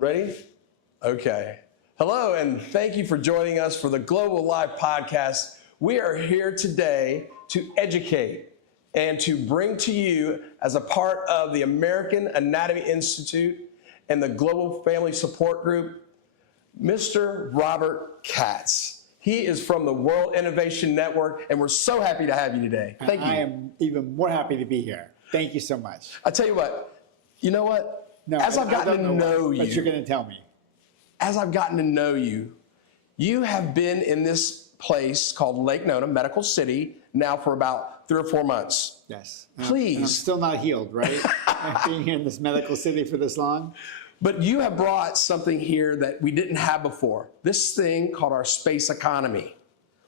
Ready? Okay. Hello, and thank you for joining us for the Global Live Podcast. We are here today to educate and to bring to you, as a part of the American Anatomy Institute and the Global Family Support Group, Mr. Robert Katz. He is from the World Innovation Network, and we're so happy to have you today. Thank you. I am even more happy to be here. Thank you so much. I tell you what, No, as I've gotten to know you, but you're going to tell me. As I've gotten to know you, you have been in this place called Lake Nona, Medical City, now for about 3 or 4 months. Yes. Please. And I'm still not healed, right? Being here in this medical city for this long. But you have brought something here that we didn't have before, this thing called our space economy.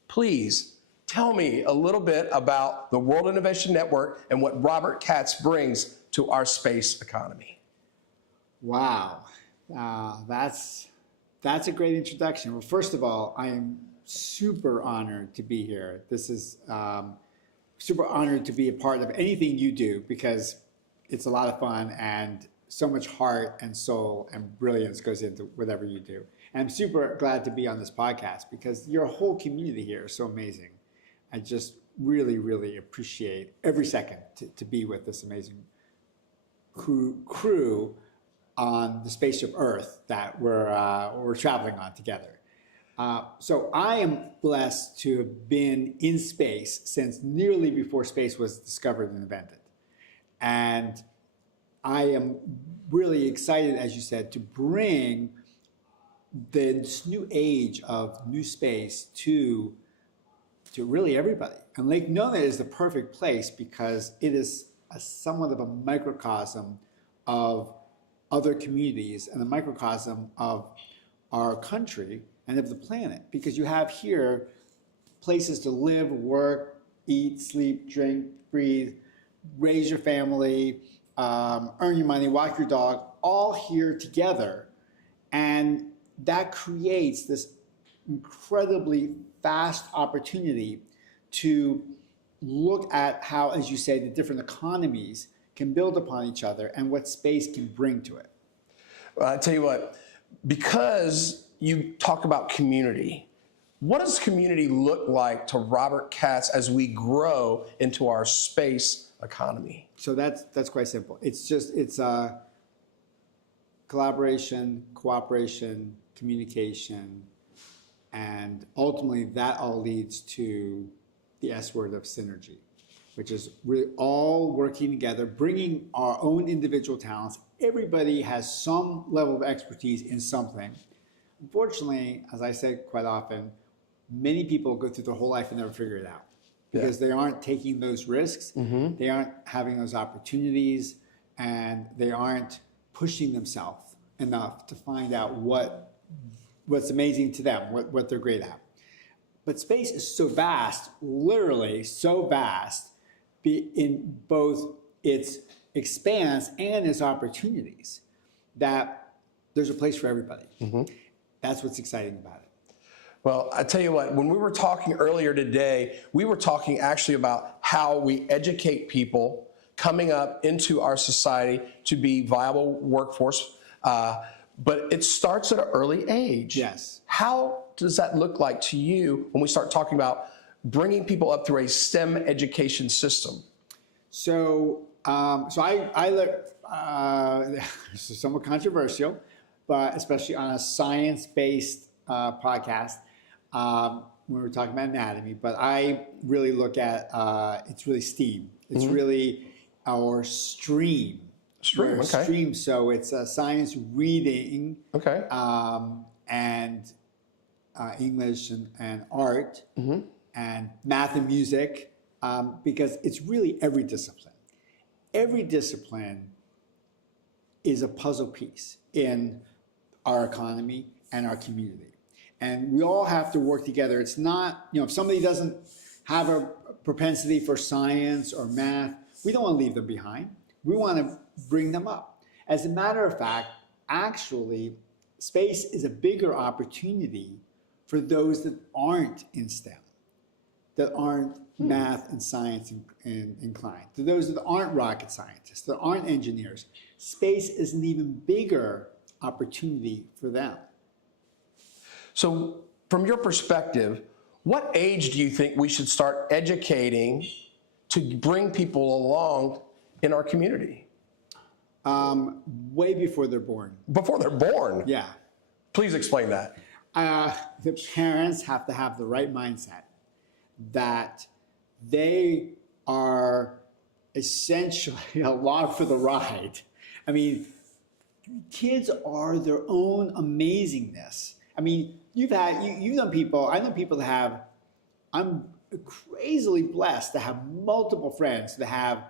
Please tell me a little bit about the World Innovation Network and what Robert Katz brings to our space economy. Wow. That's a great introduction. Well, first of all, I am super honored to be here. This is super honored to be a part of anything you do, because it's a lot of fun and so much heart and soul and brilliance goes into whatever you do. And I'm super glad to be on this podcast because your whole community here is so amazing. I just really, really appreciate every second to be with this amazing crew on the spaceship Earth that we're traveling on together. So I am blessed to have been in space since nearly before space was discovered and invented. And I am really excited, as you said, to bring this new age of new space to really everybody. And Lake Nona is the perfect place because it is somewhat of a microcosm of other communities and a microcosm of our country and of the planet, because you have here places to live, work, eat, sleep, drink, breathe, raise your family, earn your money, walk your dog, all here together. And that creates this incredibly fast opportunity to look at how, as you say, the different economies can build upon each other and what space can bring to it. Well, I tell you what, because you talk about community, what does community look like to Robert Katz as we grow into our space economy? So that's quite simple. It's collaboration, cooperation, communication, and ultimately that all leads to the S word of synergy, which is we're all working together, bringing our own individual talents. Everybody has some level of expertise in something. Unfortunately, as I said quite often, many people go through their whole life and never figure it out because they aren't taking those risks, they aren't having those opportunities, and they aren't pushing themselves enough to find out what's amazing to them, what they're great at. But space is so vast, literally so vast, in both its expanse and its opportunities, that there's a place for everybody. That's what's exciting about it. Well, I tell you what, when we were talking earlier today, we were talking actually about how we educate people coming up into our society to be viable workforce, but it starts at an early age. Yes. How does that look like to you when we start talking about bringing people up through a STEM education system? So, this is somewhat controversial, but especially on a science-based podcast, when we're talking about anatomy, but I really look at, it's really STEAM. It's really our stream. Stream, so it's science, reading, and English and art, and math and music, because it's really every discipline. Every discipline is a puzzle piece in our economy and our community. And we all have to work together. It's not, if somebody doesn't have a propensity for science or math, we don't want to leave them behind. We want to bring them up. As a matter of fact, actually, space is a bigger opportunity for those that aren't in STEM, that aren't math and science inclined, to those that aren't rocket scientists, that aren't engineers. Space is an even bigger opportunity for them. So from your perspective, what age do you think we should start educating to bring people along in our community? Way before they're born. Before they're born? Yeah. Please explain that. The parents have to have the right mindset that they are essentially along for the ride. I mean, kids are their own amazingness. I mean, you've known people, I know people that have, I'm crazily blessed to have multiple friends that have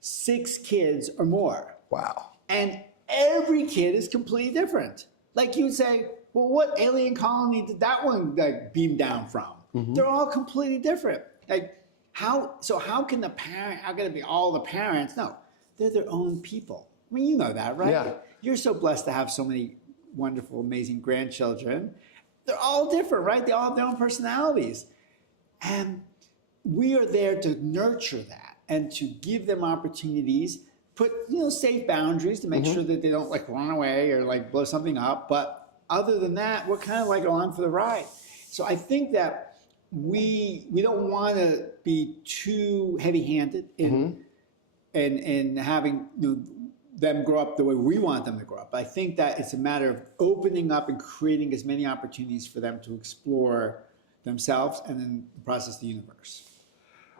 6 kids or more. Wow. And every kid is completely different. Like you would say, well, what alien colony did that one like beam down from? Mm-hmm. They're all completely different. Like how can it be all the parents? No, they're their own people. I mean, you know that, right? Yeah. You're so blessed to have so many wonderful, amazing grandchildren. They're all different, right? They all have their own personalities. And we are there to nurture that and to give them opportunities, put safe boundaries to make sure that they don't like run away or like blow something up. But other than that, we're kind of like along for the ride. So I think that we don't want to be too heavy-handed in having them grow up the way we want them to grow up. I think that it's a matter of opening up and creating as many opportunities for them to explore themselves and in the process the universe.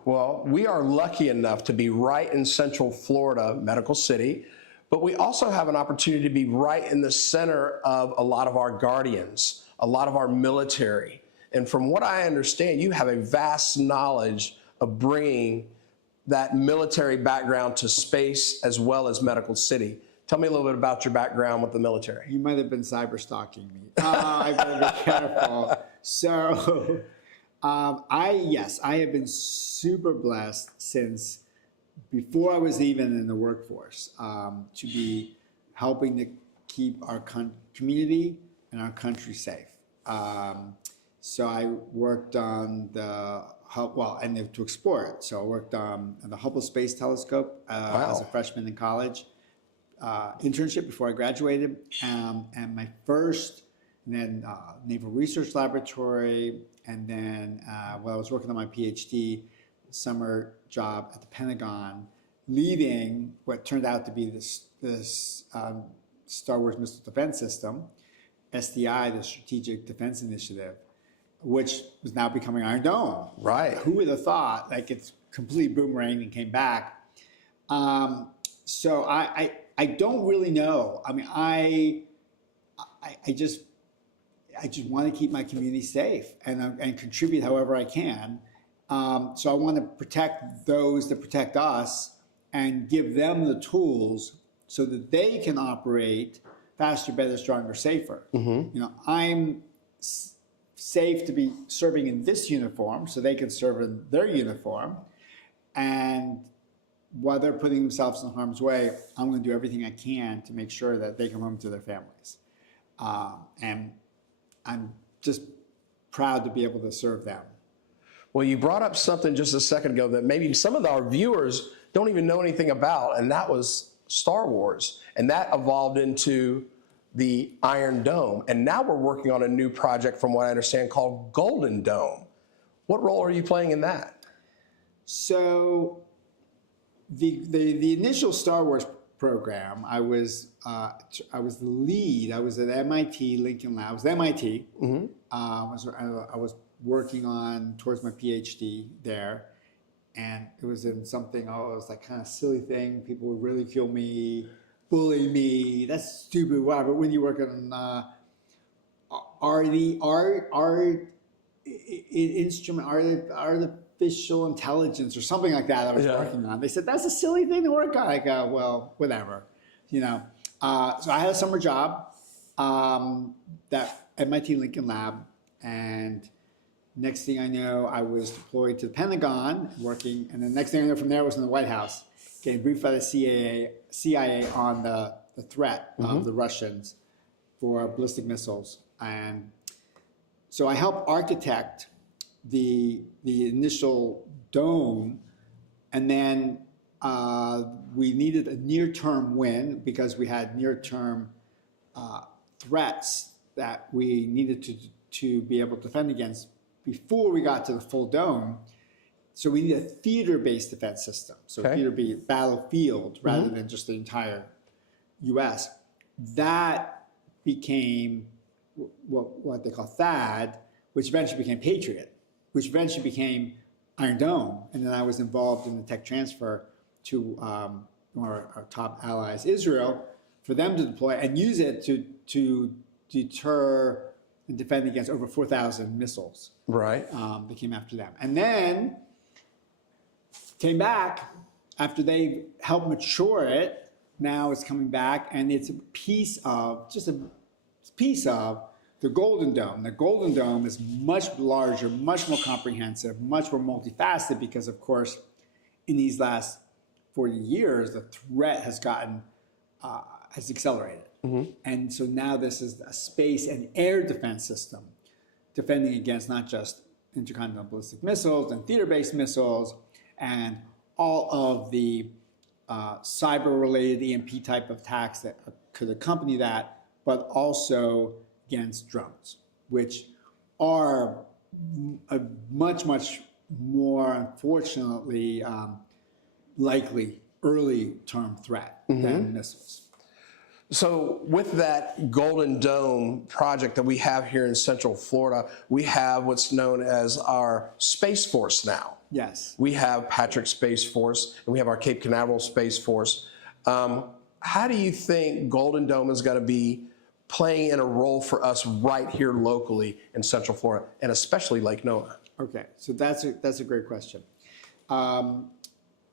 Well, we are lucky enough to be right in Central Florida, Medical City, but we also have an opportunity to be right in the center of a lot of our guardians, a lot of our military. And from what I understand, you have a vast knowledge of bringing that military background to space as well as Medical City. Tell me a little bit about your background with the military. You might have been cyber stalking me. I better be careful. So, I have been super blessed since before I was even in the workforce to be helping to keep our community and our country safe. So I worked on and to explore it. So I worked on the Hubble Space Telescope as a freshman in college. Internship before I graduated, and my first, and then Naval Research Laboratory, and then while I was working on my PhD, summer job at the Pentagon, leading what turned out to be this Star Wars Missile Defense System, SDI, the Strategic Defense Initiative, which was now becoming Iron Dome. Right. Who would have thought? Like it's completely boomeranged and came back. So I don't really know. I mean, I just want to keep my community safe and contribute however I can. So I want to protect those that protect us and give them the tools so that they can operate faster, better, stronger, safer. I'm safe to be serving in this uniform so they can serve in their uniform. And while they're putting themselves in harm's way, I'm going to do everything I can to make sure that they come home to their families. And I'm just proud to be able to serve them. Well, you brought up something just a second ago that maybe some of our viewers don't even know anything about, and that was Star Wars. And that evolved into the Iron Dome. And now we're working on a new project, from what I understand, called Golden Dome. What role are you playing in that? So the initial Star Wars program, I was the lead. I was at MIT Lincoln Lab. I was at MIT. I was working towards my PhD there, and it was in something. It was like kind of silly thing. People would ridicule me, bully me. That's stupid. Whatever. When you work on artificial intelligence or something like that I was working on. They said, that's a silly thing to work on. I go, well, whatever, So I had a summer job at MIT Lincoln Lab, and next thing I know, I was deployed to the Pentagon working, and the next thing I know from there I was in the White House, getting briefed by the CIA on the threat of the Russians for ballistic missiles. And so I helped architect the initial dome, and then we needed a near-term win because we had near-term threats that we needed to be able to defend against before we got to the full dome. So we need a theater-based defense system. So Okay. theater be battlefield rather than just the entire U.S. That became what they call THAAD, which eventually became Patriot, which eventually became Iron Dome. And then I was involved in the tech transfer to one of our top allies, Israel, for them to deploy and use it to deter and defend against over 4,000 missiles Right. that came after them. And then came back after they helped mature it. Now it's coming back, and it's a piece of the Golden Dome. The Golden Dome is much larger, much more comprehensive, much more multifaceted because, of course, in these last 40 years, the threat has accelerated. And so now this is a space and air defense system defending against not just intercontinental ballistic missiles and theater-based missiles and all of the cyber-related EMP type of attacks that could accompany that, but also against drones, which are a much, much more, unfortunately, likely early-term threat than missiles. So with that Golden Dome project that we have here in Central Florida, we have what's known as our Space Force now. Yes. We have Patrick Space Force, and we have our Cape Canaveral Space Force. How do you think Golden Dome is going to be playing in a role for us right here locally in Central Florida, and especially Lake Nona? Okay, so that's a great question.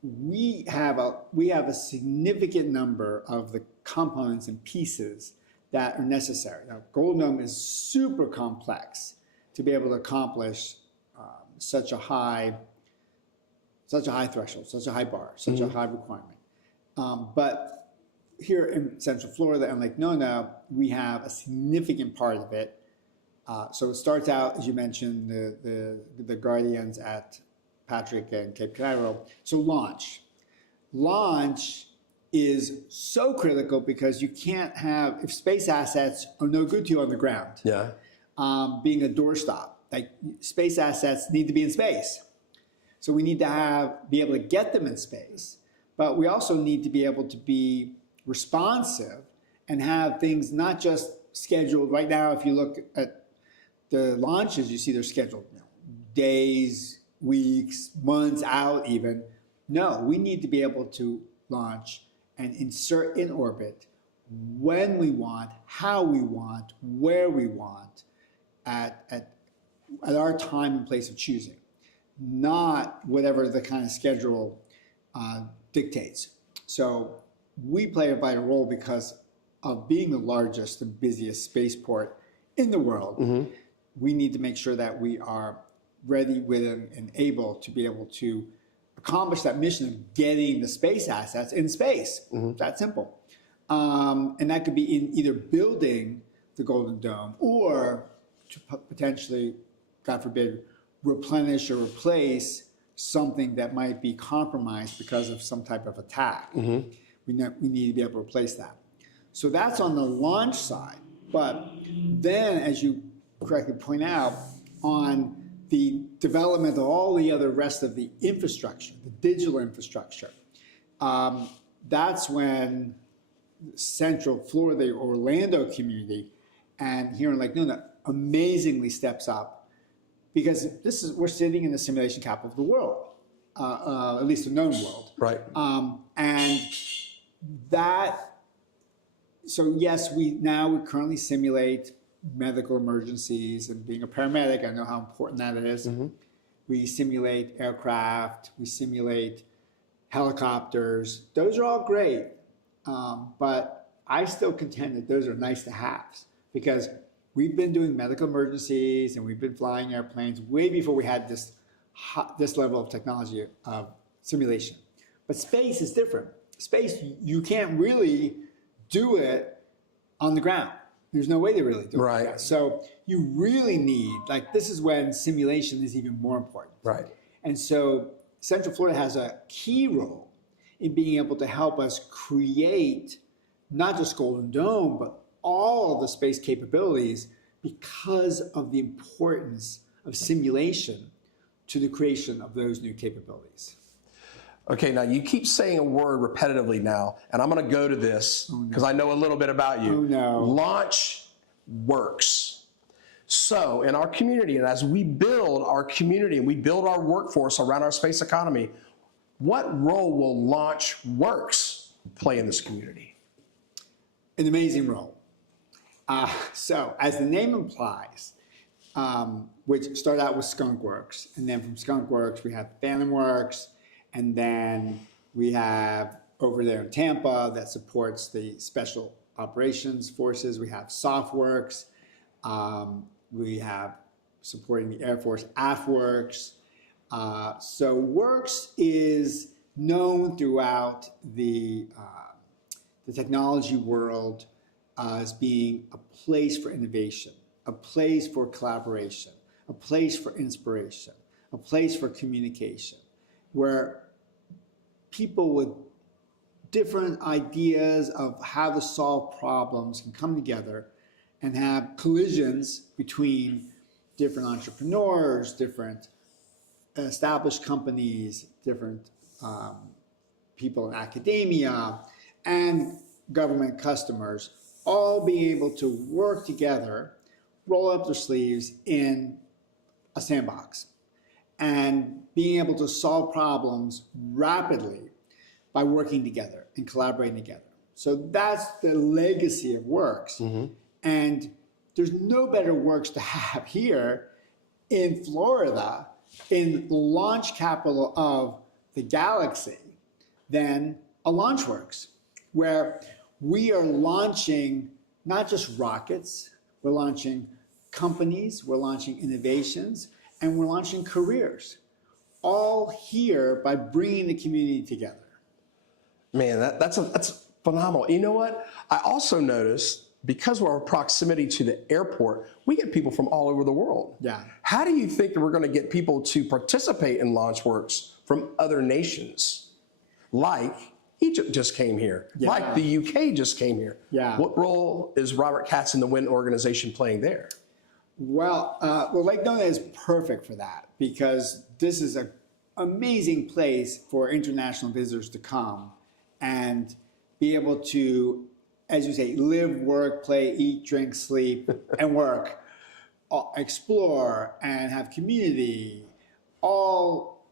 We have a significant number of the components and pieces that are necessary. Now, Golden Dome is super complex to be able to accomplish such a high threshold, such a high bar, such a high requirement. But here in Central Florida and Lake Nona, we have a significant part of it. So it starts out, as you mentioned, the Guardians at Patrick and Cape Canaveral. So launch is so critical because you can't have, if space assets are no good to you on the ground, Yeah. being a doorstop, like space assets need to be in space. So we need to be able to get them in space, but we also need to be able to be responsive and have things not just scheduled. Right now, if you look at the launches, you see they're scheduled days, weeks, months out even. No, we need to be able to launch and insert in orbit when we want, how we want, where we want, at our time and place of choosing, not whatever the kind of schedule dictates. So we play a vital role because of being the largest and busiest spaceport in the world. We need to make sure that we are ready, willing, and able to be able to accomplish that mission of getting the space assets in space. That simple. And that could be in either building the Golden Dome or to potentially, God forbid, replenish or replace something that might be compromised because of some type of attack. We need to be able to replace that. So that's on the launch side. But then, as you correctly point out, on the development of all the other rest of the infrastructure, the digital infrastructure, that's when Central Florida, the Orlando community, and here in Lake Nona amazingly steps up, because we're sitting in the simulation capital of the world, at least the known world. Right. And that, so yes, we currently simulate medical emergencies, and being a paramedic, I know how important that is. We simulate aircraft, we simulate helicopters. Those are all great, but I still contend that those are nice to haves, because we've been doing medical emergencies and we've been flying airplanes way before we had this level of technology of simulation. But space is different. Space, you can't really do it on the ground. There's no way to really do it. Right. So you really need, this is when simulation is even more important. Right. And so Central Florida has a key role in being able to help us create not just Golden Dome, but all of the space capabilities because of the importance of simulation to the creation of those new capabilities. Okay, now you keep saying a word repetitively now, and I'm going to go to this because I know a little bit about you. Oh, no. Launch works. So in our community, and as we build our community and we build our workforce around our space economy, what role will Launch Works play in this community? An amazing role. So as the name implies, which started out with Skunk Works, and then from Skunk Works we have Phantom Works, and then we have over there in Tampa that supports the Special Operations Forces. We have SoftWorks. We have supporting the Air Force AFWorks. So Works is known throughout the technology world as being a place for innovation, a place for collaboration, a place for inspiration, a place for communication, where people with different ideas of how to solve problems can come together and have collisions between different entrepreneurs, different established companies, different people in academia, and government customers, all being able to work together, roll up their sleeves in a sandbox, and being able to solve problems rapidly by working together and collaborating together. So that's the legacy of Works. And there's no better Works to have here in Florida, in the launch capital of the galaxy, than a LaunchWorks, where we are launching not just rockets, we're launching companies, we're launching innovations, and we're launching careers, all here by bringing the community together. Man, that's phenomenal. You know what? I also noticed, because of our proximity to the airport, we get people from all over the world. Yeah. How do you think that we're going to get people to participate in LaunchWorks from other nations? Like Egypt just came here, like the UK just came here. Yeah. What role is Robert Katz and the WIN organization playing there? Well, Lake Nona is perfect for that, because this is an amazing place for international visitors to come and be able to, as you say, live, work, play, eat, drink, sleep, and work, explore, and have community, all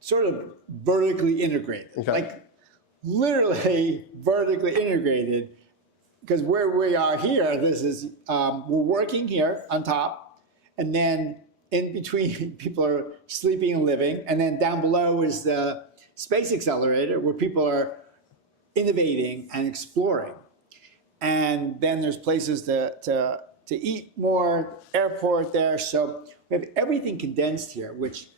sort of vertically integrated. Okay. Like literally vertically integrated, because where we are here, this is, we're working here on top, and then in between people are sleeping and living, and then down below is the Space Accelerator, where people are innovating and exploring. And then there's places to eat more, airport there. So we have everything condensed here, which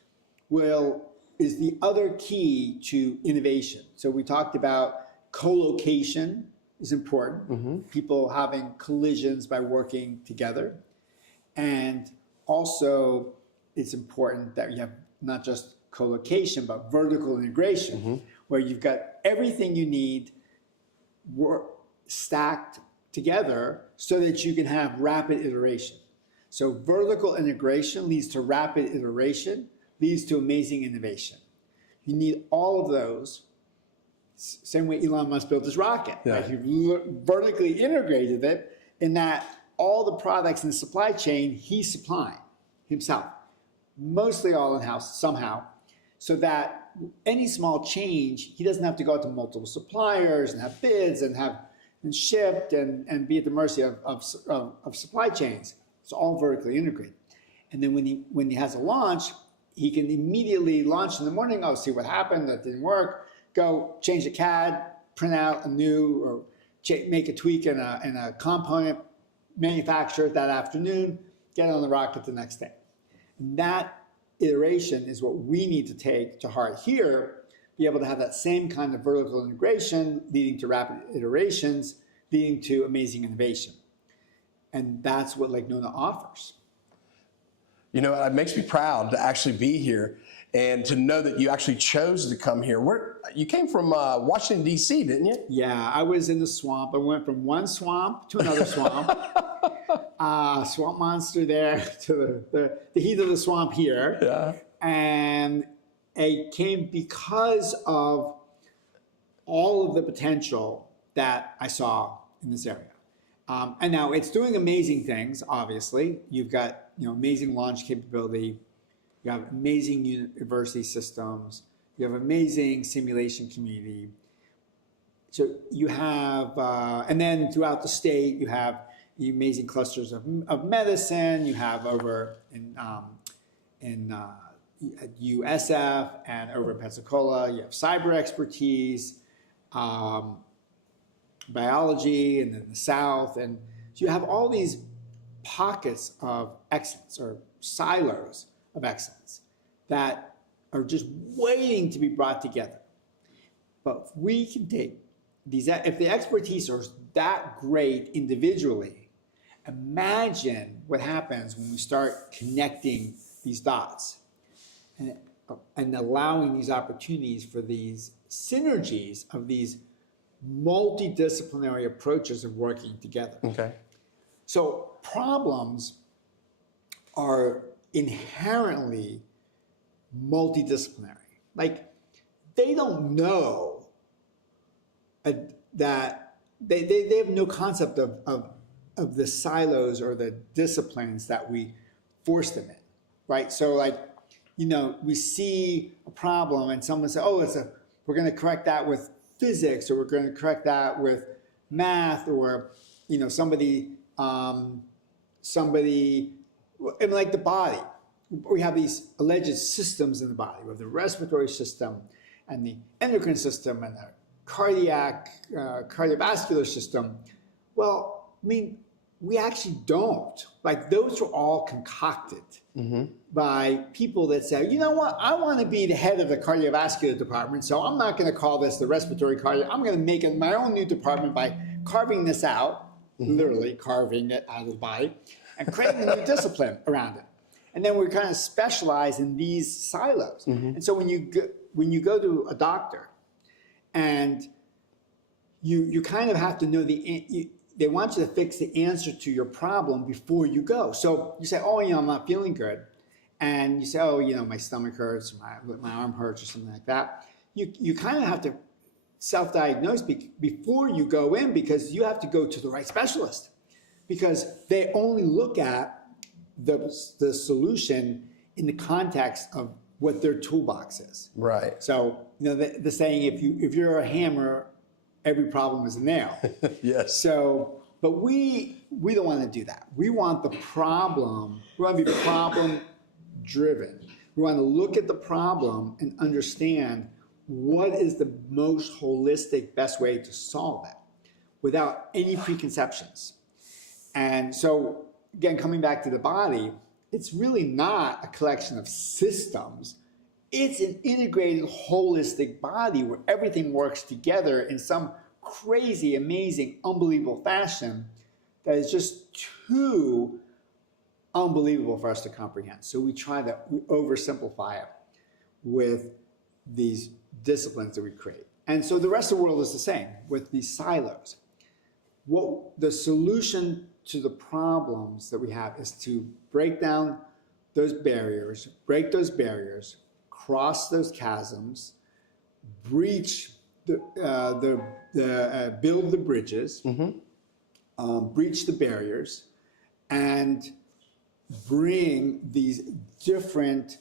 is the other key to innovation. So we talked about co-location is important, people having collisions by working together. And also it's important that you have not just co-location, but vertical integration, where you've got everything you need stacked together so that you can have rapid iteration. So vertical integration leads to rapid iteration, leads to amazing innovation. You need all of those. Same way Elon Musk built his rocket. Yeah. Right? He vertically integrated it in that all the products in the supply chain he's supplying himself, mostly all in-house somehow, so that any small change, he doesn't have to go out to multiple suppliers and have bids and shipped and be at the mercy of supply chains. It's all vertically integrated. And then when he has a launch, he can immediately launch in the morning. Oh, see what happened, that didn't work. Go change the CAD, print out a new, or make a tweak in a component, manufacture it that afternoon, get it on the rocket the next day. And that iteration is what we need to take to heart here, be able to have that same kind of vertical integration leading to rapid iterations, leading to amazing innovation. And that's what Lake Nona offers. You know, it makes me proud to actually be here and to know that you actually chose to come here. You came from Washington, D.C., didn't you? Yeah, I was in the swamp. I went from one swamp to another swamp. Swamp monster there to the heat of the swamp here. Yeah. And I came because of all of the potential that I saw in this area. And now it's doing amazing things, obviously. You've got amazing launch capability. You have amazing university systems. You have amazing simulation community. So you have, and then throughout the state, you have amazing clusters of medicine. You have over in at USF and over in Pensacola, you have cyber expertise, biology, and then the South. And so you have all these pockets of excellence or silos of excellence that are just waiting to be brought together. But if we can take these, if the expertise are that great individually, imagine what happens when we start connecting these dots and allowing these opportunities for these synergies of these multidisciplinary approaches of working together. Okay. So problems are inherently multidisciplinary. Like, they don't know that they have no concept of the silos or the disciplines that we force them in, right? So like, we see a problem and someone says, oh, we're going to correct that with physics, or we're going to correct that with math, or somebody, and like the body. We have these alleged systems in the body. We have the respiratory system and the endocrine system and the cardiovascular system. Well, I mean, we actually don't. Like, those are all concocted by people that say, you know what, I want to be the head of the cardiovascular department, so I'm not going to call this the respiratory cardio. I'm going to make it my own new department by carving this out, literally carving it out of the body, and creating a new discipline around it. And then we're kind of specialized in these silos. And so when you go to a doctor, and you kind of have to know they want you to fix the answer to your problem before you go. So you say, oh, I'm not feeling good. And you say, oh, my stomach hurts, my arm hurts, or something like that. You kind of have to self-diagnose before you go in, because you have to go to the right specialist, because they only look at the solution in the context of what their toolbox is. Right. So, the saying, if you're a hammer, every problem is a nail. Yes. So, but we don't want to do that. We want the problem, we want to be problem driven. We want to look at the problem and understand what is the most holistic, best way to solve it without any preconceptions. And so, again, coming back to the body, it's really not a collection of systems. It's an integrated, holistic body where everything works together in some crazy, amazing, unbelievable fashion that is just too unbelievable for us to comprehend. So we oversimplify it with these disciplines that we create. And so the rest of the world is the same with these silos. What the solution to the problems that we have is to break down those barriers, cross those chasms, breach build the bridges, breach the barriers, and bring these different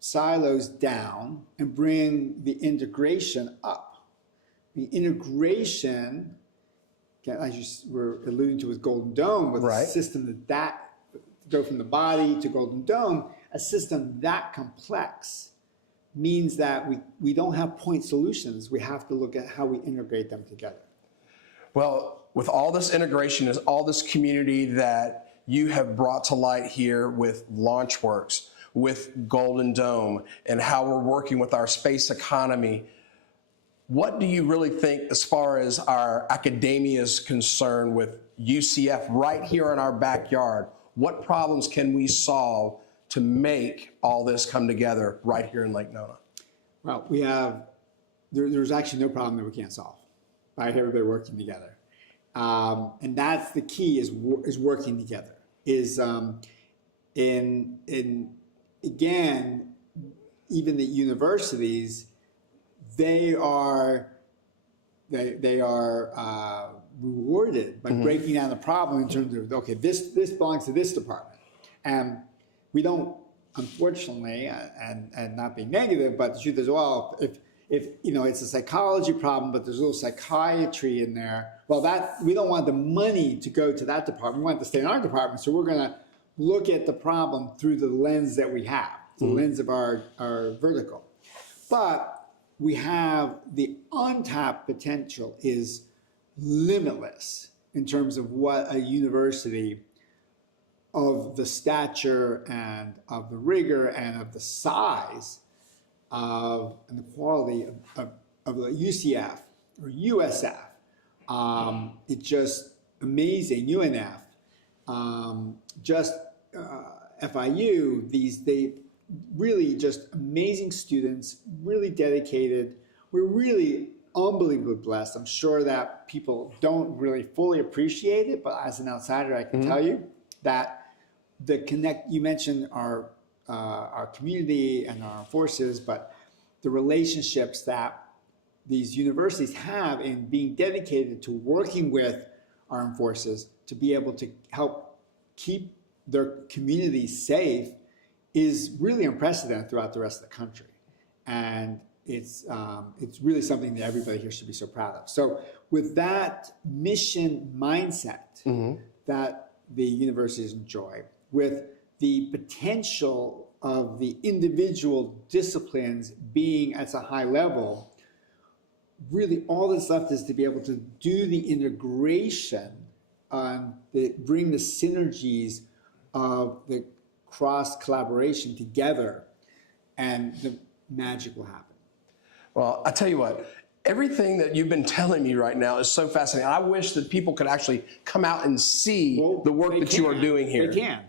silos down and bring the integration up. The integration, as you were alluding to with Golden Dome, with a system that go from the body to Golden Dome, a system that complex means that we don't have point solutions. We have to look at how we integrate them together. Well, with all this integration, is all this community that you have brought to light here with LaunchWorks, with Golden Dome, and how we're working with our space economy, what do you really think as far as our academia is concerned with UCF right here in our backyard? What problems can we solve to make all this come together right here in Lake Nona? Well, there's actually no problem that we can't solve by everybody working together. And that's the key is working together. Again, even the universities, they are rewarded by breaking down the problem in terms of, okay, this belongs to this department. And we don't, unfortunately, and not being negative, but the truth is, well, if it's a psychology problem, but there's a little psychiatry in there, well, we don't want the money to go to that department. We want it to stay in our department. So we're going to look at the problem through the lens that we have, the lens of our vertical. But we have the untapped potential is limitless in terms of what a university of the stature and of the rigor and of the size of and the quality of the UCF or USF. It's just amazing. UNF, FIU, they really just amazing students, really dedicated. We're really unbelievably blessed. I'm sure that people don't really fully appreciate it, but as an outsider, I can tell you that you mentioned our community and our forces, but the relationships that these universities have in being dedicated to working with armed forces to be able to help keep their communities safe is really unprecedented throughout the rest of the country. And it's really something that everybody here should be so proud of. So with that mission mindset that the universities enjoy, with the potential of the individual disciplines being at a high level, really all that's left is to be able to do the integration and bring the synergies of the cross collaboration together, and the magic will happen. Well, I tell you what, everything that you've been telling me right now is so fascinating. I wish that people could actually come out and see the work that you are doing here. They can.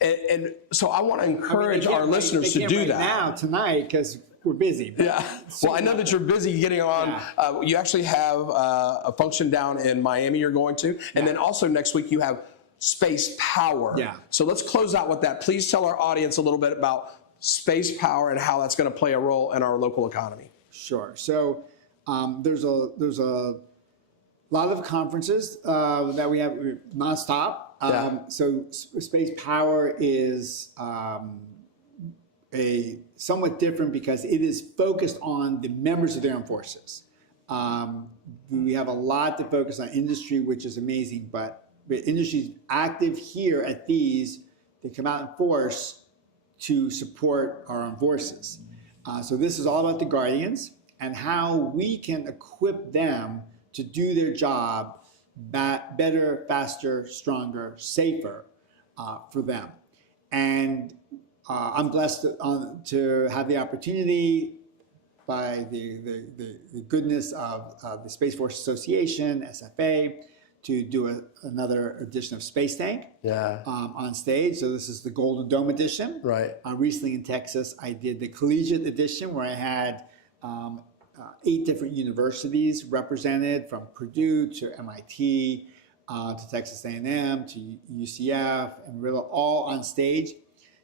And so I want to encourage our listeners to do that. Now, tonight, because we're busy. Yeah. Well, I know that you're busy getting on. Yeah. You actually have a function down in Miami you're going to. And then also next week you have Space Power. Yeah. So let's close out with that. Please tell our audience a little bit about Space Power and how that's going to play a role in our local economy. Sure. So there's a lot of conferences that we have nonstop. So Space Power is a somewhat different because it is focused on the members of the armed forces. We have a lot to focus on industry, which is amazing, but the industry's active here at these. They come out in force to support our armed forces. So this is all about the Guardians and how we can equip them to do their job better, faster, stronger, safer for them. And I'm blessed to have the opportunity by the goodness of the Space Force Association, SFA, to do another edition of Space Tank on stage. So this is the Golden Dome edition. Right. Recently in Texas, I did the Collegiate edition where I had 8 different universities represented, from Purdue to MIT to Texas A&M to UCF, and really all on stage.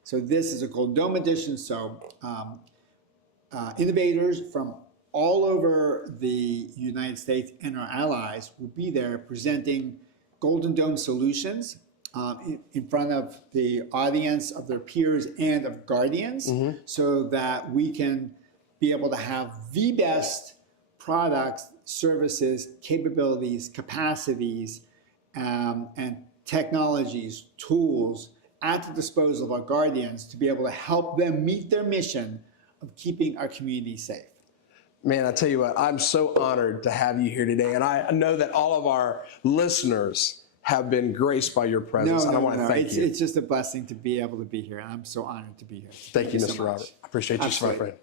So this is a Golden Dome edition. So innovators from all over the United States and our allies will be there presenting Golden Dome solutions in front of the audience of their peers and of Guardians, so that we can be able to have the best products, services, capabilities, capacities, and technologies, tools at the disposal of our Guardians to be able to help them meet their mission of keeping our community safe. Man, I tell you what, I'm so honored to have you here today. And I know that all of our listeners have been graced by your presence. And I want to thank you. It's just a blessing to be able to be here. And I'm so honored to be here. Thank you, Mr. Robert. I appreciate you, my friend.